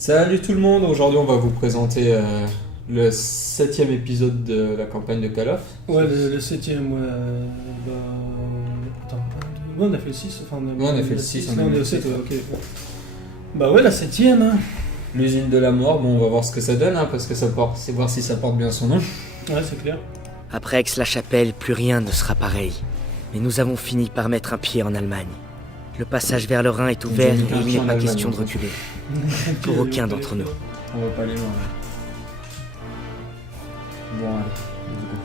Salut tout le monde, aujourd'hui on va vous présenter le 7ème épisode de la campagne de Call of. Ouais, le 7ème, ouais. Attends, ouais, on a fait le 6, enfin Ouais, on a fait le 6, on est au 7, ouais, ok. Bah ouais, la 7ème, hein. L'usine de la mort, bon on va voir ce que ça donne, hein, parce que c'est voir si ça porte bien son nom. Ouais, c'est clair. Après Aix-la-Chapelle, plus rien ne sera pareil. Mais nous avons fini par mettre un pied en Allemagne. Le passage vers le Rhin est ouvert et il n'est pas question de reculer. Pour aucun d'entre nous. On va pas aller loin. Bon allez, let's go.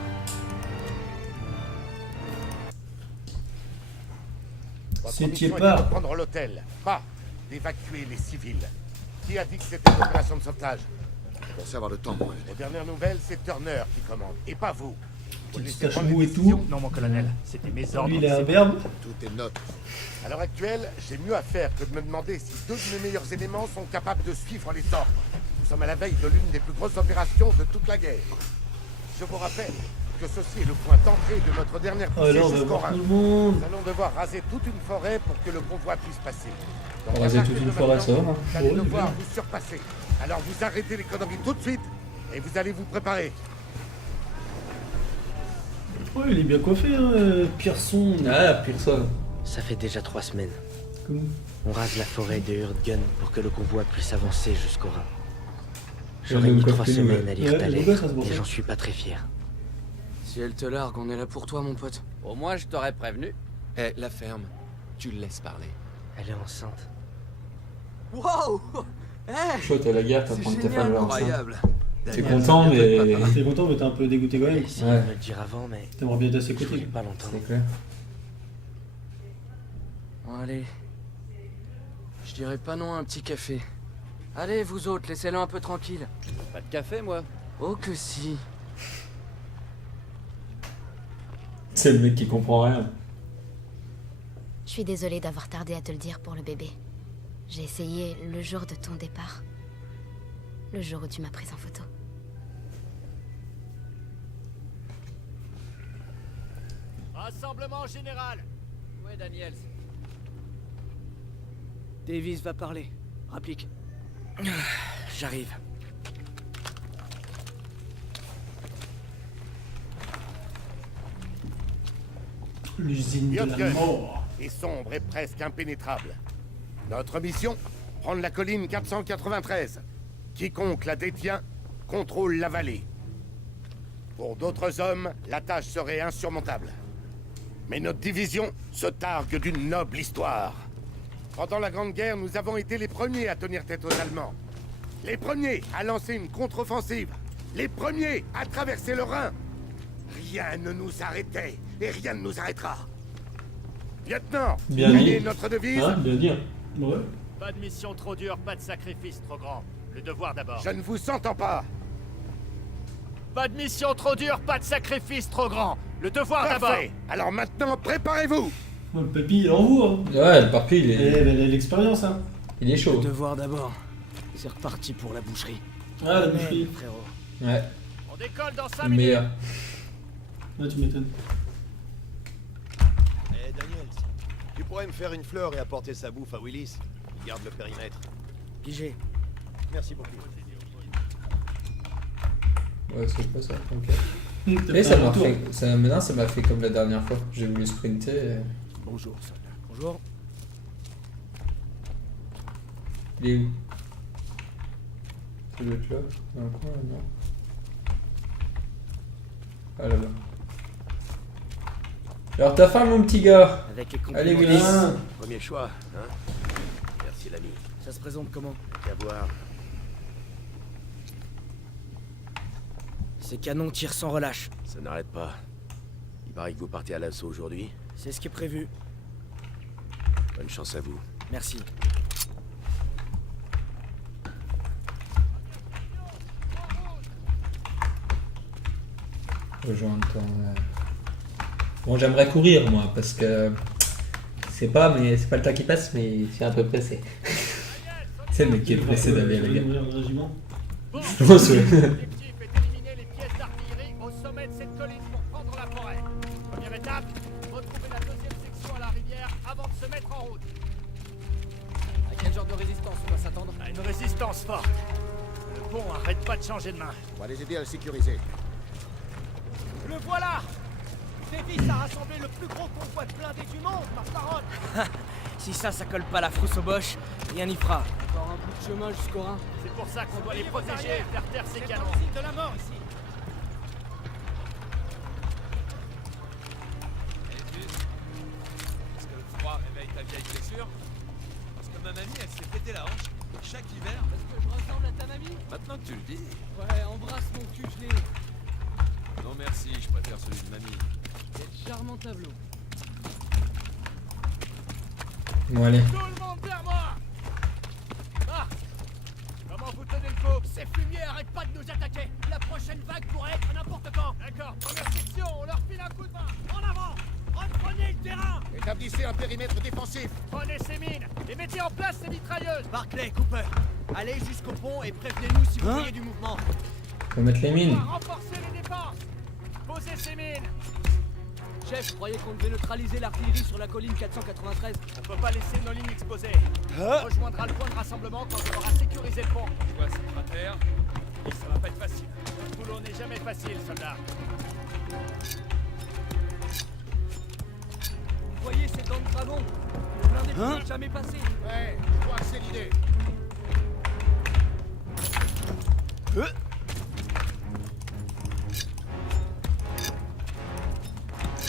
C'est Votre mission pas. est de prendre l'hôtel, pas d'évacuer les civils. Qui a dit que c'était une opération de sauvetage? Pour savoir le temps, Aux dernières nouvelles, c'est Turner qui commande, et pas vous. Vous Petite laissez tache prendre mou les et tout. décisions. Non, mon colonel, c'était mes ordres. Lui, il est un c'est verbe. tout est notre. À l'heure actuelle, j'ai mieux à faire que de me demander si deux de mes meilleurs éléments sont capables de suivre les ordres. Nous sommes à la veille de l'une des plus grosses opérations de toute la guerre. Je vous rappelle que ceci est le point d'entrée de notre dernière Oh poussée là, on va jusqu'au voir Rhin. tout le monde. Nous allons devoir raser toute une forêt pour que le convoi puisse passer. Donc, Raser à toute partir une de forêt, maintenant, ça va, hein. Vous allez Ouais, devoir bien. vous surpasser. Alors vous arrêtez les conneries tout de suite et vous allez vous préparer. Ouais, il est bien coiffé, hein, Pierson. Ah, pire ça. Ça fait déjà 3 semaines. Cool. On rase la forêt de Hurtgen pour que le convoi puisse avancer jusqu'au Rhin. Je J'aurais ne mis me 3 plus, semaines à lire ouais, ta le lettre gars, ça se voit et pas. j'en suis pas très fier. Si elle te largue, on est là pour toi, mon pote. Au moins, je t'aurais prévenu. Eh, la ferme, tu le laisses parler. Elle est enceinte. Wow. Eh, Chaud, t'as la guerre, t'as c'est prendre ta génial, femme là. incroyable. T'es content, mais. T'es content, mais t'es un peu dégoûté quand Elle a même. essayé Ouais. de me le dire avant, mais T'aimerais bien être à ses je voulais côtés. pas l'entendre. C'est clair. Bon, allez. Je dirais pas non à un petit café. Allez, vous autres, laissez-le un peu tranquille. Pas de café, moi. Oh que si. C'est le mec qui comprend rien. Je suis désolée d'avoir tardé à te le dire pour le bébé. J'ai essayé le jour de ton départ. Le jour où tu m'as prise en photo. Rassemblement général. Où est Daniels? Davis va parler. Rapplique. J'arrive. L'usine de la Hurtgen mort. est sombre et presque impénétrable. Notre mission, prendre la colline 493. Quiconque la détient contrôle la vallée. Pour d'autres hommes, la tâche serait insurmontable. Mais notre division se targue d'une noble histoire. Pendant la Grande Guerre, nous avons été les premiers à tenir tête aux Allemands. Les premiers à lancer une contre-offensive. Les premiers à traverser le Rhin. Rien ne nous arrêtait et rien ne nous arrêtera. Lieutenant, Bien quelle dit. est notre devise? Hein, bien dire. Ouais. Pas de mission trop dure, pas de sacrifice trop grand. Le devoir d'abord. Je ne vous entends pas. Pas de mission trop dure, pas de sacrifice trop grand. Le devoir d'abord. Parfait. Alors maintenant, préparez-vous. Ouais, le papy, il envoie. Hein. Ouais, le parpi, Eh, ben, elle a l'expérience, hein. il est chaud. Devoir d'abord. C'est reparti pour la boucherie. Ah, la boucherie. Frérot. Ouais, On décolle dans 5 le minutes. meilleur. Ouais, tu m'étonnes. Eh Daniel, tu pourrais me faire une fleur et apporter sa bouffe à Willis. Il garde le périmètre. Pigé. Merci beaucoup. Ouais, c'est pas ça, ok. T'as Et fait ça un m'a retour. fait. Maintenant, ça m'a fait comme la dernière fois. J'ai voulu sprinter. Bonjour, soldat. Bonjour. Il est où? Ça doit être là? Dans le coin, là, non? Ah là-bas. Alors ta femme, mon petit gars? Avec les Allez, compliments. Willis. Ah, Premier choix, hein? Merci l'ami. Ça se présente comment? Qu'à voir. Ces canons tirent sans relâche. Ça n'arrête pas. Il paraît que vous partez à l'assaut aujourd'hui. C'est ce qui est prévu. Bonne chance à vous. Merci. Rejoindre ton. Bon, j'aimerais courir moi parce que c'est pas le temps qui passe, mais je suis un peu pressé. C'est le mec qui est pressé d'aller à la guerre. le régiment. Je pense, ouais. L'objectif est d'éliminer les pièces d'artillerie au sommet de cette colline pour prendre la forêt. Première étape, retrouver la deuxième section à la rivière avant de se mettre en route. À quel genre de résistance on va s'attendre? À une résistance résistance forte. Le pont arrête pas de changer de main. On va les aider à le sécuriser. Le voilà! Davis a rassemblé le plus gros convoi de blindés du monde, ma parole! Si ça colle pas la frousse au boche, rien n'y fera. Encore un bout de chemin jusqu'au Rhin. C'est pour ça qu'on doit les protéger et faire taire ces canons. C'est de la mort ici. Est-ce que le froid réveille ta vieille blessure? Parce que ma mamie, elle s'est pété la hanche chaque hiver. Parce que je ressemble à ta mamie? Maintenant que tu le dis. Ouais, embrasse mon cul gelé. Non merci, je préfère celui de mamie. Quel charmant tableau. Bon, allez. Tout le monde vers moi! Ah! Comment vous tenez le coup? Ces fumiers arrêtent pas de nous attaquer! La prochaine vague pourrait être n'importe quand! D'accord, première section, on leur file un coup de main! En avant! Reprenez le terrain! Établissez un périmètre défensif. Prenez ces mines! Et mettez en place ces mitrailleuses! Barclay, Cooper, allez jusqu'au pont et prévenez-nous si vous voyez du mouvement. Faut mettre les On mines. va renforcer les défenses! Posez ces mines! Chef, je croyais qu'on devait neutraliser l'artillerie sur la colline 493. On peut pas laisser nos lignes exposées. On rejoindra le point de rassemblement quand on aura sécurisé le pont. Je vois ce cratère. Et ça va pas être facile. Le boulot n'est jamais facile, soldat. Vous voyez ces dents de dragon? Le blindé ne peut jamais passer. Ouais, je crois que c'est l'idée.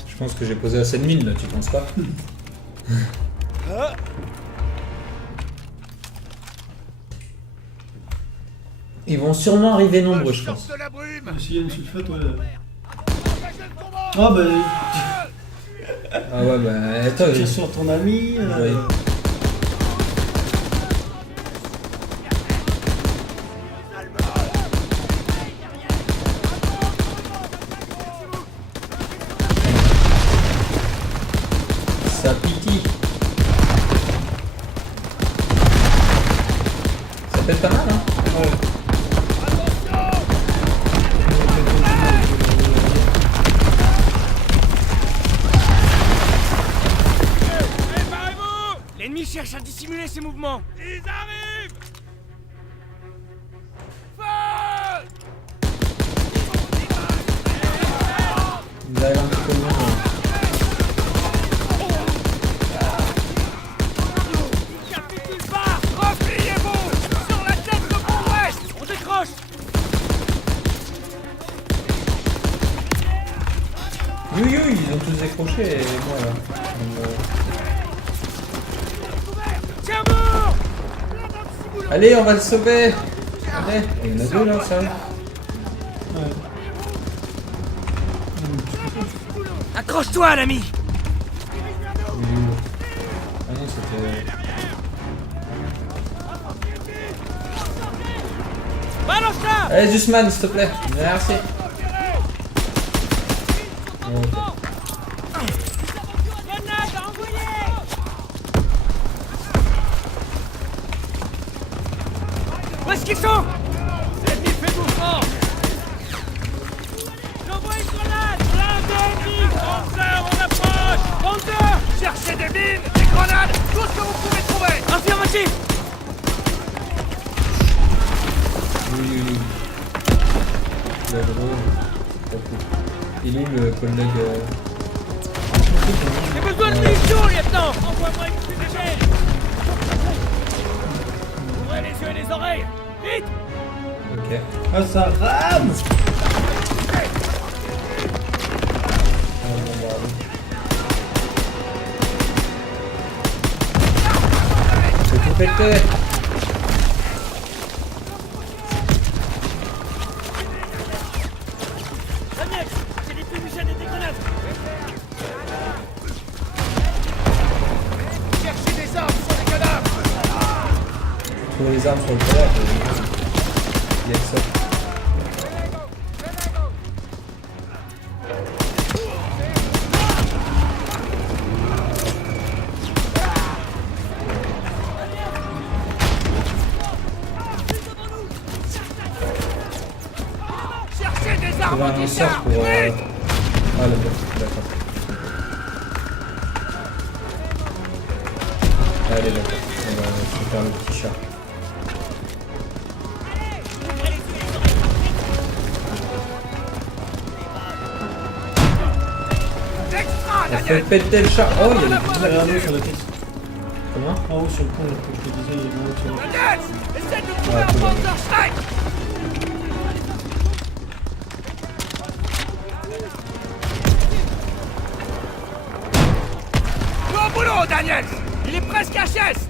Je pense que j'ai posé assez de mines là, tu penses pas? Ils vont sûrement arriver nombreux, je pense. De la brume. S'il y a une sulfate, ouais. Ah bah, Ah ouais, bah attends. tire sur ton ami. Ouais. Ça piquille. Ça pète pas mal, hein? L'ennemi cherche à dissimuler ses mouvements. Ils arrivent! Ils arrivent un petit peu loin. Capitule pas! Repliez-vous! Sur la tête de pont ouest! On décroche. Oui, ils ont tous décroché et moi là. Donc, allez, on va le sauver! Allez, il y en a deux là, ça. Accroche-toi, l'ami. Ah non, c'était. Balance-la. Allez, Zussman, s'il te plaît. Merci. Oh, ok. Grenade à envoyer. Où est-ce qu'ils sont? L'ennemi fait mouvement! J'envoie une grenade. Blindé, Panzer, on approche. Panzer. Cherchez des mines, des grenades, tout ce que vous pouvez trouver! Affirmatif. Oui. La drôle. C'est pas cool. Il est où le collègue J'ai besoin de munitions, lieutenant. Envoie-moi une fumigène. Ouvrez les yeux et les oreilles. Vite. Ok. Ah, ça rame. Ah, bon, bravo. C'est tout pété. Daniel, j'ai des fumigènes et des grenades. Cherchez des armes sur les cadavres. Trouver les armes sur le cadavre. Il y a que ça. Cherchez des Trouver armes un anti-char! sort pour. Ah, d'accord. Allez, d'accord. On va se faire le petit chat. On fait péter le char. Oh, il y a des Derrière nous sur la piste. Comment? En haut sur le pont, là, comme je te disais, il est vraiment sur la piste. Daniels, essaie de trouver Ouais, un c'est bon. Panzer Strike. Bon boulot, Daniels. Il est presque HS.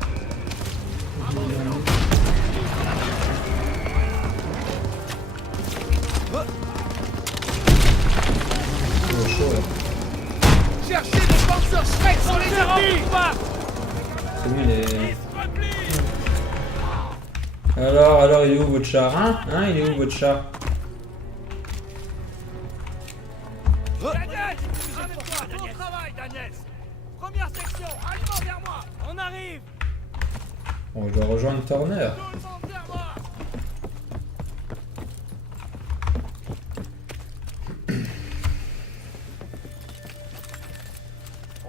Oh, chaud là. Cherchez des Panzer Strike sur les ennemis. C'est lui, il est. Alors, il est où votre char, hein? Il est où votre char? Daniels, bon travail, Daniels. Première section, allemand vers moi. On arrive. On doit rejoindre Turner. Tout le monde vers moi.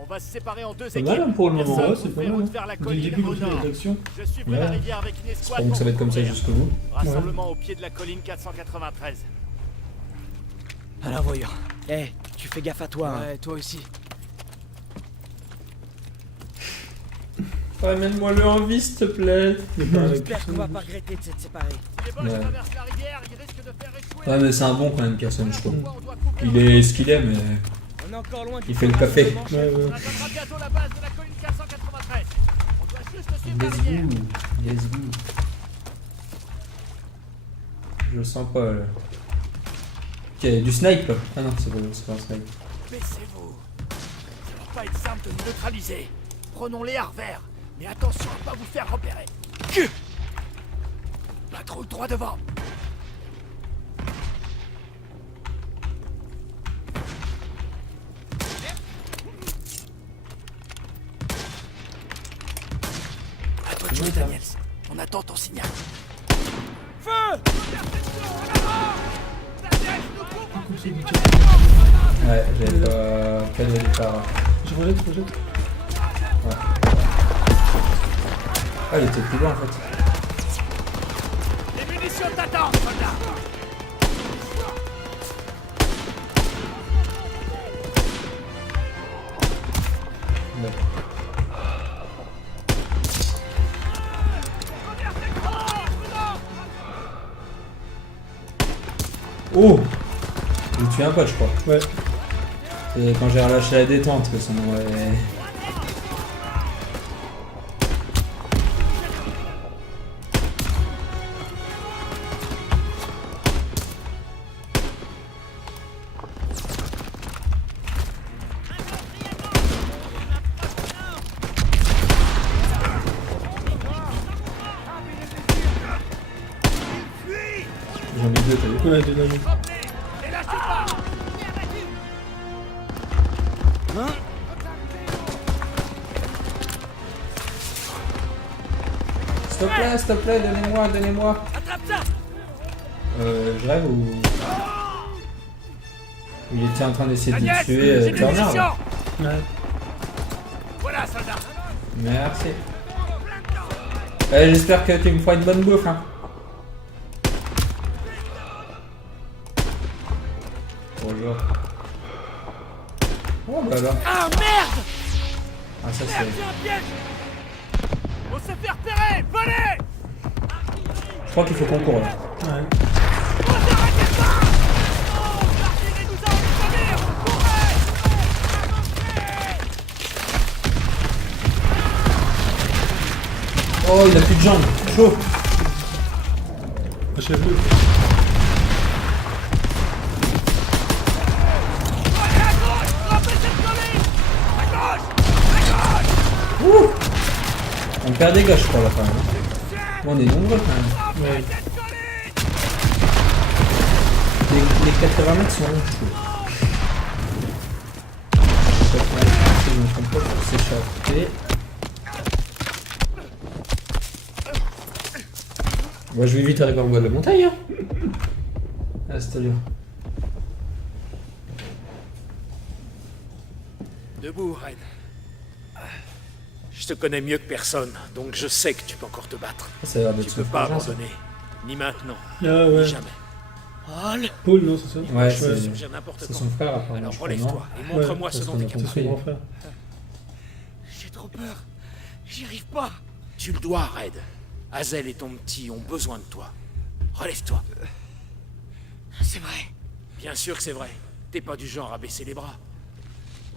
On va se séparer en deux C'est équipes. mal hein, pour le moment, Personne ouais, c'est vous pas fait mal. route vers la Dès le colline début au de nord. l'action. Je suivrai la Ouais. rivière avec une escouade. Donc ça va être comme ça pour jusqu'au bout. Rassemblement au pied de la colline 493. Alors voyons. Eh, tu fais gaffe à toi. Hein. Ouais, toi aussi. Ramène-moi-le en vie, s'il te plaît. J'espère qu'on va pas regretter de s'être séparés. Si les Boches Ouais. traversent la rivière, ils risquent de faire échouer. Ouais, mais c'est un bon quand même, Pearson, je trouve. Pourquoi on doit couper Il est ce qu'il est, mais On est encore loin du il fait le café. Ouais, On atteindra bientôt la base de la colline 493. On doit juste suivre la Let's rivière. go. Let's go. Je le sens pas là. Ok, il y a du snipe là. Ah non, c'est pas un snipe. Baissez-vous. Ça va pas être simple de nous neutraliser. Prenons les revers. Mais attention à pas vous faire repérer. Patrouille droit devant. À toi de jouer, Daniels. On attend ton signal. Feu! Ouais, j'avais pas cadré le départ. Je rejette. Ouais. Ah, il était plus loin en fait. Les munitions t'attendent, soldat. Ouais. Oh! Il tue un pote, je crois. Ouais. C'est quand j'ai relâché la détente que son nom est... J'en ai deux, t'as vu? Ouais, dynamique. Et lâchez pas. S'il te plaît, donnez-moi. Attrape ça. Je rêve ou... Il était en train d'essayer de Daniel, tuer j'ai des Turner. munitions. là. Ouais. Voilà, soldat. Merci. J'espère que tu me feras une bonne bouffe. Hein. Bonjour. Oh bah là. Ah merde. Ah ça Merde, c'est... c'est un piège. On s'est fait repérer. Venez. Je crois qu'il faut qu'on court là. Ouais. Ne vous arrêtez pas. Oh, l'artillerie nous a envie de venir. Courez. Oh, il a plus de jambes. Chaud. Achève-le. Allez à gauche. Frappez cette colline. À gauche. Ouh. On perd des gars, je crois là quand même. Bon, on est nombreux quand même. Ouais. Cette colline. Les 80 mètres sont longs, je trouve. Si je me trompe pas, pour s'échapper. Moi je vais vite arriver en bas de la montagne. Hein. Ah, c'était dur. Debout, Ren. Je te connais mieux que personne, donc je sais que tu peux encore te battre. Ça a l'air d'être Tu peux son pas frangin, ça. abandonner. Ni maintenant, Ah ouais. ni jamais. Paul, non, c'est ça? Ouais, Je peux c'est surgir n'importe c'est quand. son frère apparemment. Alors je crois, non relève-toi et montre-moi ce parce dont qu'on a t'es C'est capable. son compris. grand frère. J'ai trop peur. J'y arrive pas. Tu le dois, Red. Hazel et ton petit ont besoin de toi. Relève-toi. C'est vrai. Bien sûr que c'est vrai. T'es pas du genre à baisser les bras.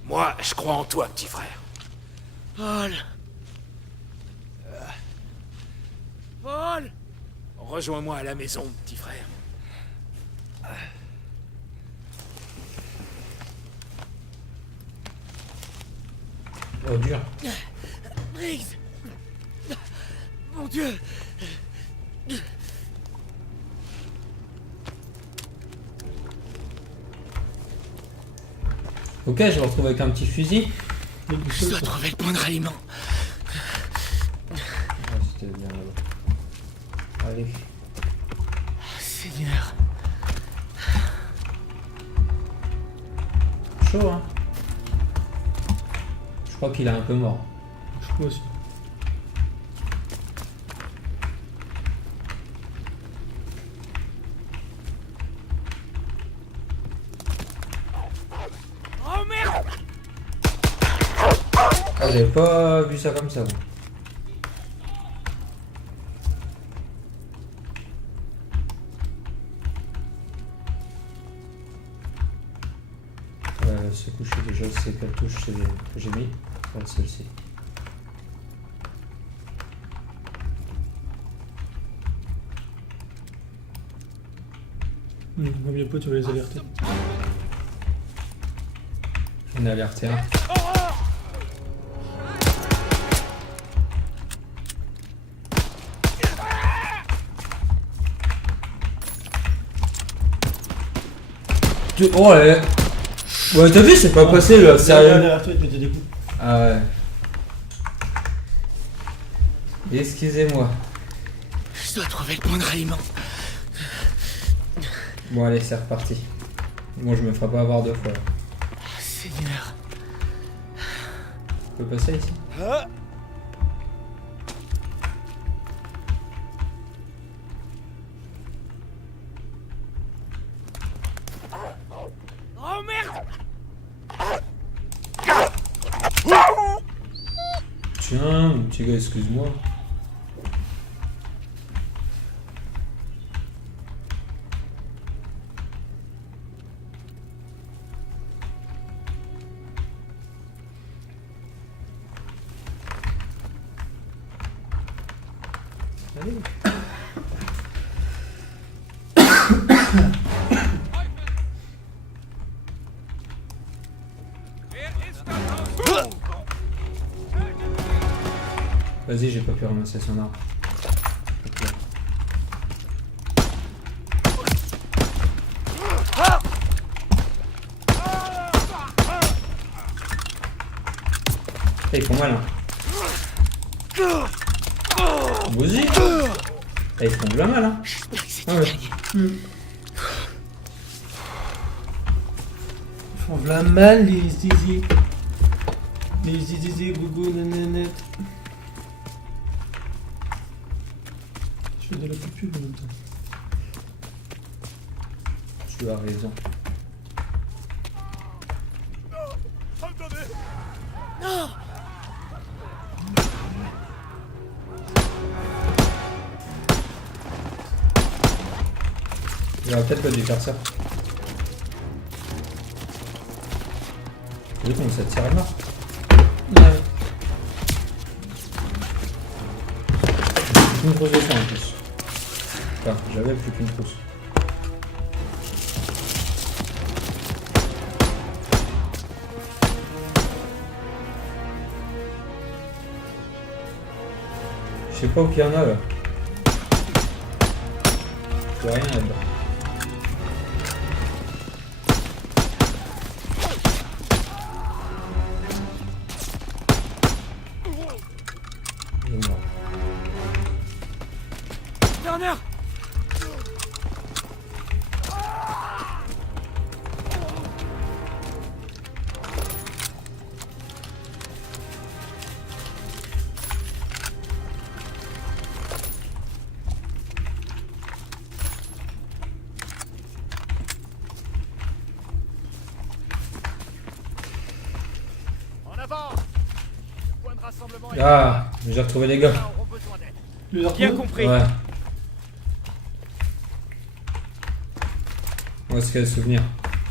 Moi, je crois en toi, petit frère. Paul. Paul. Rejoins-moi à la maison, petit frère. Oh, dur. Briggs. Mon Dieu. Ok, je me retrouve avec un petit fusil. Je dois trouver le point de ralliement. Ouais, c'était bien là-bas. Allez. Seigneur. Chaud, hein. Je crois qu'il est un peu mort. Je crois aussi. Oh merde. Ah, j'avais pas vu ça comme ça. Moi. Se coucher déjà, c'est quelle touche que j'ai mis. Ouais, celle-ci. Vaut mieux pas, tu vas les alerter. J'en ai alerté un. Oh ouais. Ouais, t'as vu, c'est pas passé là, sérieux. Alerte-toi, tu mettais des coups. Ah ouais. Excusez-moi. Je dois trouver le point de ralliement. Bon allez, c'est reparti. Bon, je me ferai pas avoir deux fois. Seigneur. On peut passer ici? Oh merde. Tiens, mon petit gars, excuse-moi. Allez. Vas-y, j'ai pas pu ramasser son arme. Ok. Eh, ils font mal, hein. Vas-y. Eh, ils font bien mal, hein. Ah ouais. Ils font v'là mal, les zizi. Les zizi, gougou, nananette. Je fais de la pub en même temps. Tu as raison. J'aurais peut-être pas dû faire ça. T'as vu comment ça tire à mort? Ouais. Une grosse leçon en plus. Enfin, j'avais plus qu'une trousse. Je sais pas où qu'il y en a là. Je vois rien là-dedans. Il est mort. Turner. Ah, j'ai retrouvé les gars. Bien compris. Ouais. Où est-ce qu'il y a le souvenir?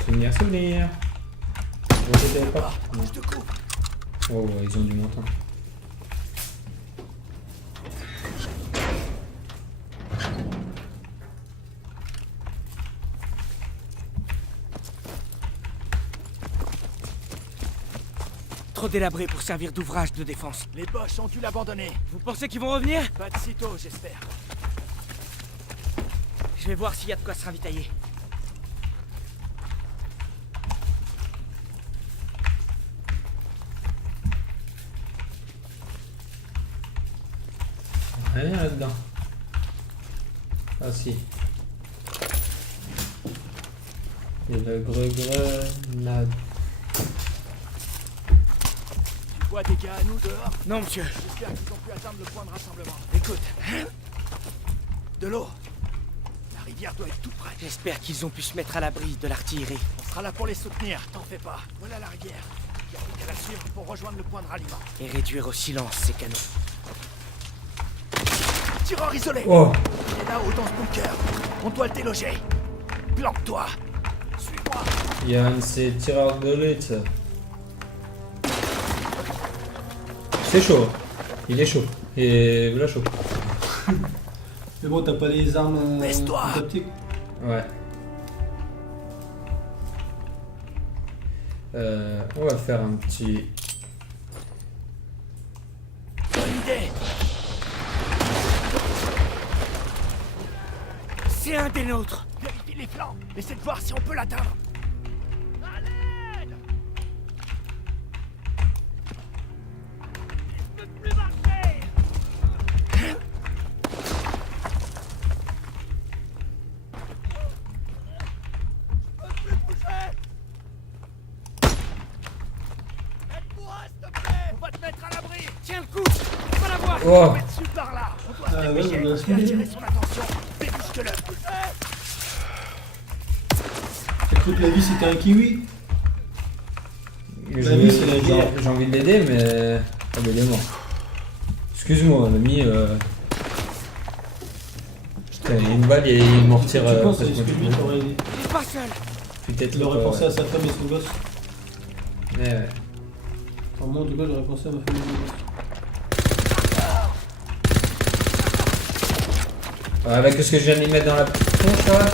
Souvenir. Où est-ce qu'il y a pas? Non. Oh, ouais, ils ont du montant. Trop délabré pour servir d'ouvrage de défense. Les Boches ont dû l'abandonner. Vous pensez qu'ils vont revenir? Pas de sitôt, j'espère. Je vais voir s'il y a de quoi se ravitailler. Rien là-dedans. Ah si. Et le grenade. Tu vois des gars à nous dehors? Non, monsieur. J'espère qu'ils ont pu atteindre le point de rassemblement. Écoute. De l'eau. La rivière doit être tout près. J'espère qu'ils ont pu se mettre à l'abri de l'artillerie. On sera là pour les soutenir, t'en fais pas. Voilà la rivière. Il y a plus qu'à la suivre pour rejoindre le point de ralliement. Et réduire au silence ces canons. Tireur isolé. Oh. Il est là-haut dans ce bunker. On doit le déloger. Planque-toi. Suis-moi. Il y a un de ces tireurs de lutte. C'est chaud. Il est chaud. Et voilà chaud. Mais bon, t'as pas les armes Baisse-toi. adaptées. Ouais. On va faire un petit... Bonne idée. C'est un des nôtres. Vérifie les flancs. Essaie de voir si on peut l'atteindre. À l'aide. Il ne peut plus marcher. Je peux plus bouger. Aide-moi, s'il te plaît. On va te mettre à l'abri. Tiens le coup. On va la voir. Oh. On va dessus par là. On doit se Ah ouais, dépêcher on a et suivi. attirer son attention. Débusque-le. T'as cru que la vie c'était un kiwi? J'ai La vie, c'est la guerre. j'ai envie de l'aider, mais... Ah, mais il est mort. Excuse-moi, l'ami. Putain, il y a une balle et il m'en retire... Tu penses presque est-ce que lui tout. t'aurait aidé? Il est pas seul. Peut-être Il aurait pensé à sa femme et son gosse. Ouais. Enfin, moi en tout cas j'aurais pensé à ma femme et mon gosse. Avec ce que je viens de lui mettre dans la tronche là,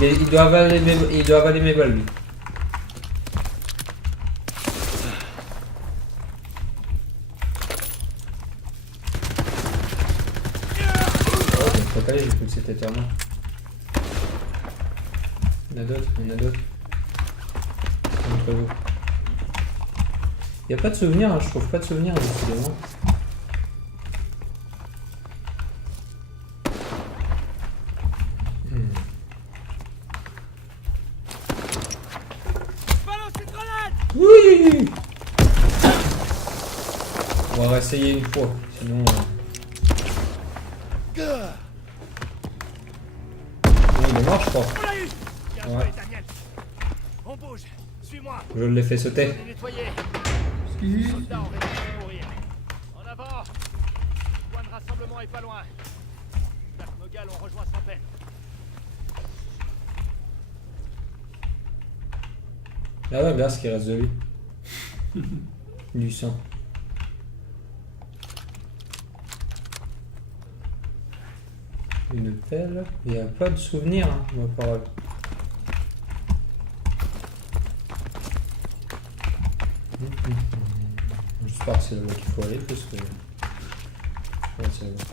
il doit avaler mes balles lui. Oh, je me suis pas calé, j'ai cru que c'était éternel. Il y en a d'autres. Entre vous. Il n'y a pas de souvenir, hein, je trouve pas de souvenir décidément. Balance une grenade. Oui. On va réessayer une fois, sinon... Bon, il est mort je crois. On l'a eu. Bien joué, Ouais. Daniel. On bouge. Suis-moi. Je l'ai fait sauter. On est nettoyé. Les soldats auraient dû mourir. En avant. Le point de rassemblement est pas loin. J'espère que nos gars l'ont rejoint sans peine. Ah ouais, regarde ce qui reste de lui. Du sang. Une pelle. Il n'y a pas de souvenir, hein, ma parole. J'espère que c'est là-bas qu'il faut aller, parce que... Ouais, c'est là-bas.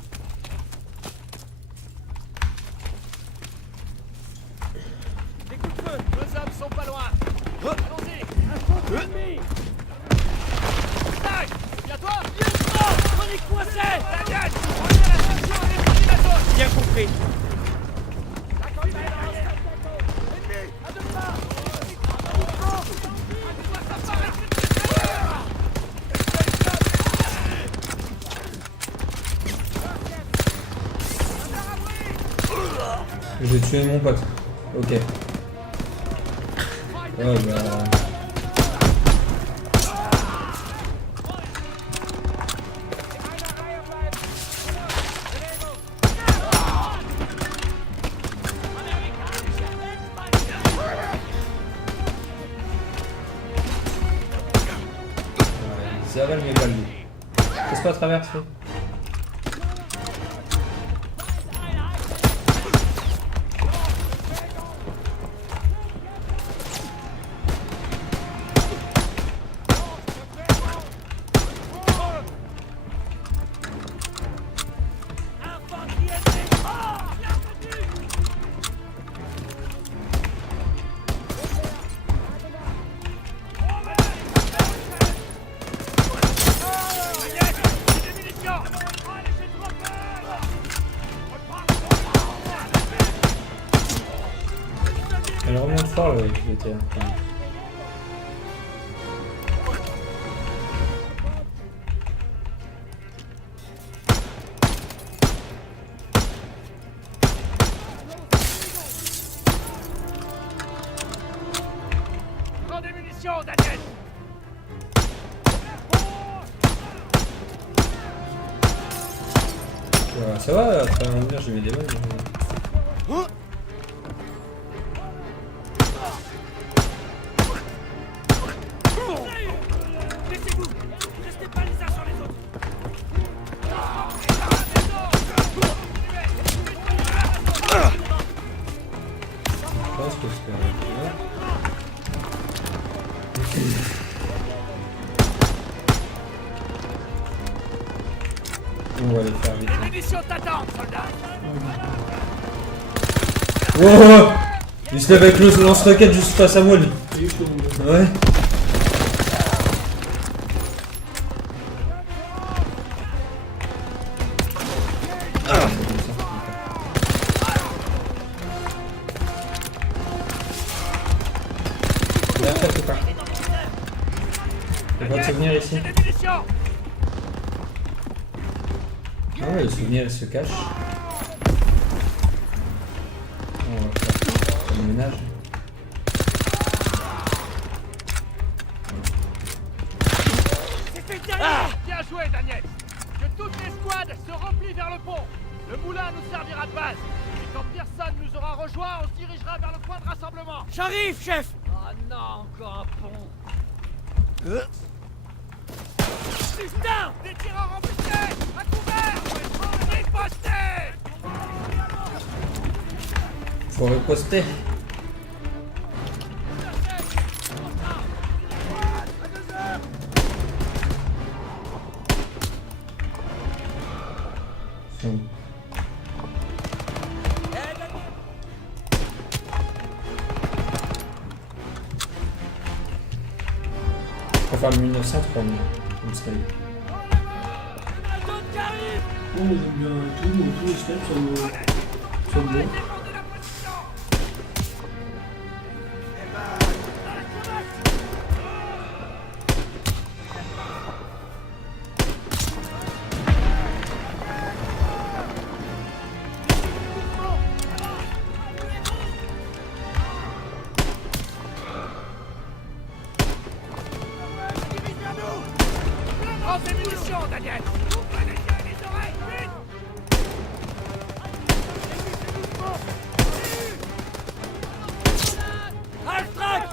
Des coups de feu. Nos hommes sont pas loin. Allons-y. Un fond ennemi. Tac. Viens toi. On est coincé. Daniel. Reviens à la station et défendez la zone. Bien compris. 50 mètres. Ennemi. À deux pas. J'ai tué mon pote. Ok. Oh bah... calme et balou. Passe pas à travers, tu Elle remonte fort le tir. Prends des munitions, Daniel. Voilà, ça va, après un mur j'ai mis des balles. Laissez-vous. Restez pas les uns sur les autres. Je pense que c'est... On va les faire vite. Les munitions t'attendent, soldat. Oh, il se lève avec le lance-roquette juste face à moi lui. Ouais. Il y a pas de souvenir ici. Ah ouais, le souvenir il se cache. On va faire le ménage. Bien joué, Daniel. Que toutes les squads se replient vers le pont. Le moulin nous servira de base. Et quand Pearson nous aura rejoints, on se dirigera vers le point de rassemblement. J'arrive, chef. Oh non, encore un pont. Putain! Des tireurs embusqués! À couvert! Ripostés! Faut riposter. Faut faire le 1903 comme ça. Oh, moi j'aime bien tous les steps, ça me va. Prends tes munitions, Daniel! Ouvrez les yeux et les oreilles, vite! Alfred!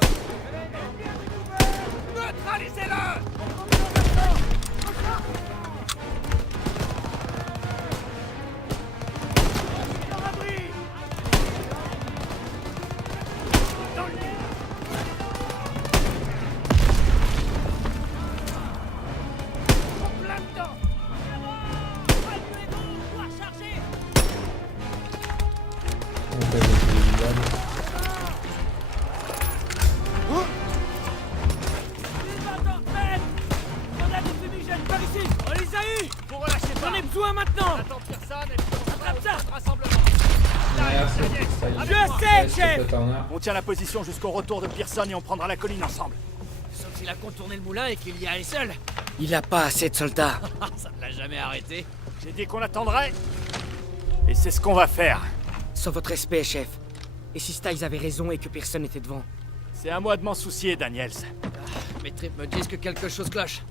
Neutralisez-le! J'en ai besoin maintenant. Je sais, chef. On tient la position jusqu'au retour de Pearson et on prendra la colline ensemble. Sauf s'il a contourné le moulin et qu'il y allait seul. Il a pas assez de soldats. Ça ne l'a jamais arrêté. J'ai dit qu'on attendrait. Et c'est ce qu'on va faire. Sans votre respect, chef. Et si Styles avait raison et que personne n'était devant? C'est à moi de m'en soucier, Daniels. Mes tripes me disent que quelque chose cloche.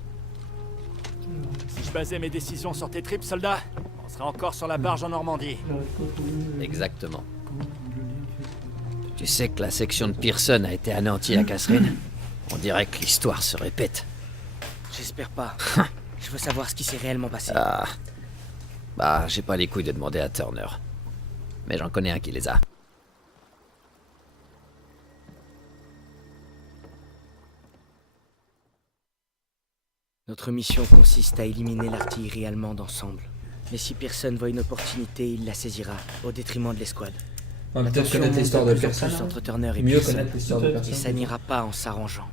Si je basais mes décisions sur tes tripes, soldat, on serait encore sur la barge en Normandie. Exactement. Tu sais que la section de Pearson a été anéantie à Catherine? On dirait que l'histoire se répète. J'espère J'espère pas. Je veux savoir ce qui s'est réellement passé. Ah. Bah, j'ai pas les couilles de demander à Turner. Mais j'en connais un qui les a. Notre mission consiste à éliminer l'artillerie allemande ensemble. Mais si Pearson voit une opportunité, il la saisira, au détriment de l'escouade. On va La peut-être tension connaître monte l'histoire de de plus en Pearson. plus entre Turner et Mieux Pearson. connaître l'histoire de Et Pearson. ça n'ira pas en s'arrangeant.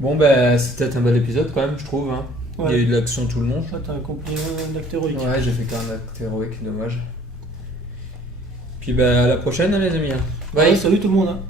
Bon, bah, c'était un bel épisode quand même, je trouve. Hein. Ouais. Il y a eu de l'action tout le long. Ça, t'as accompli un acte héroïque. Ouais, j'ai fait quand même un acte héroïque, dommage. Puis, bah, à la prochaine, hein, les amis. Hein. Ouais, Bye. salut tout le monde. Hein.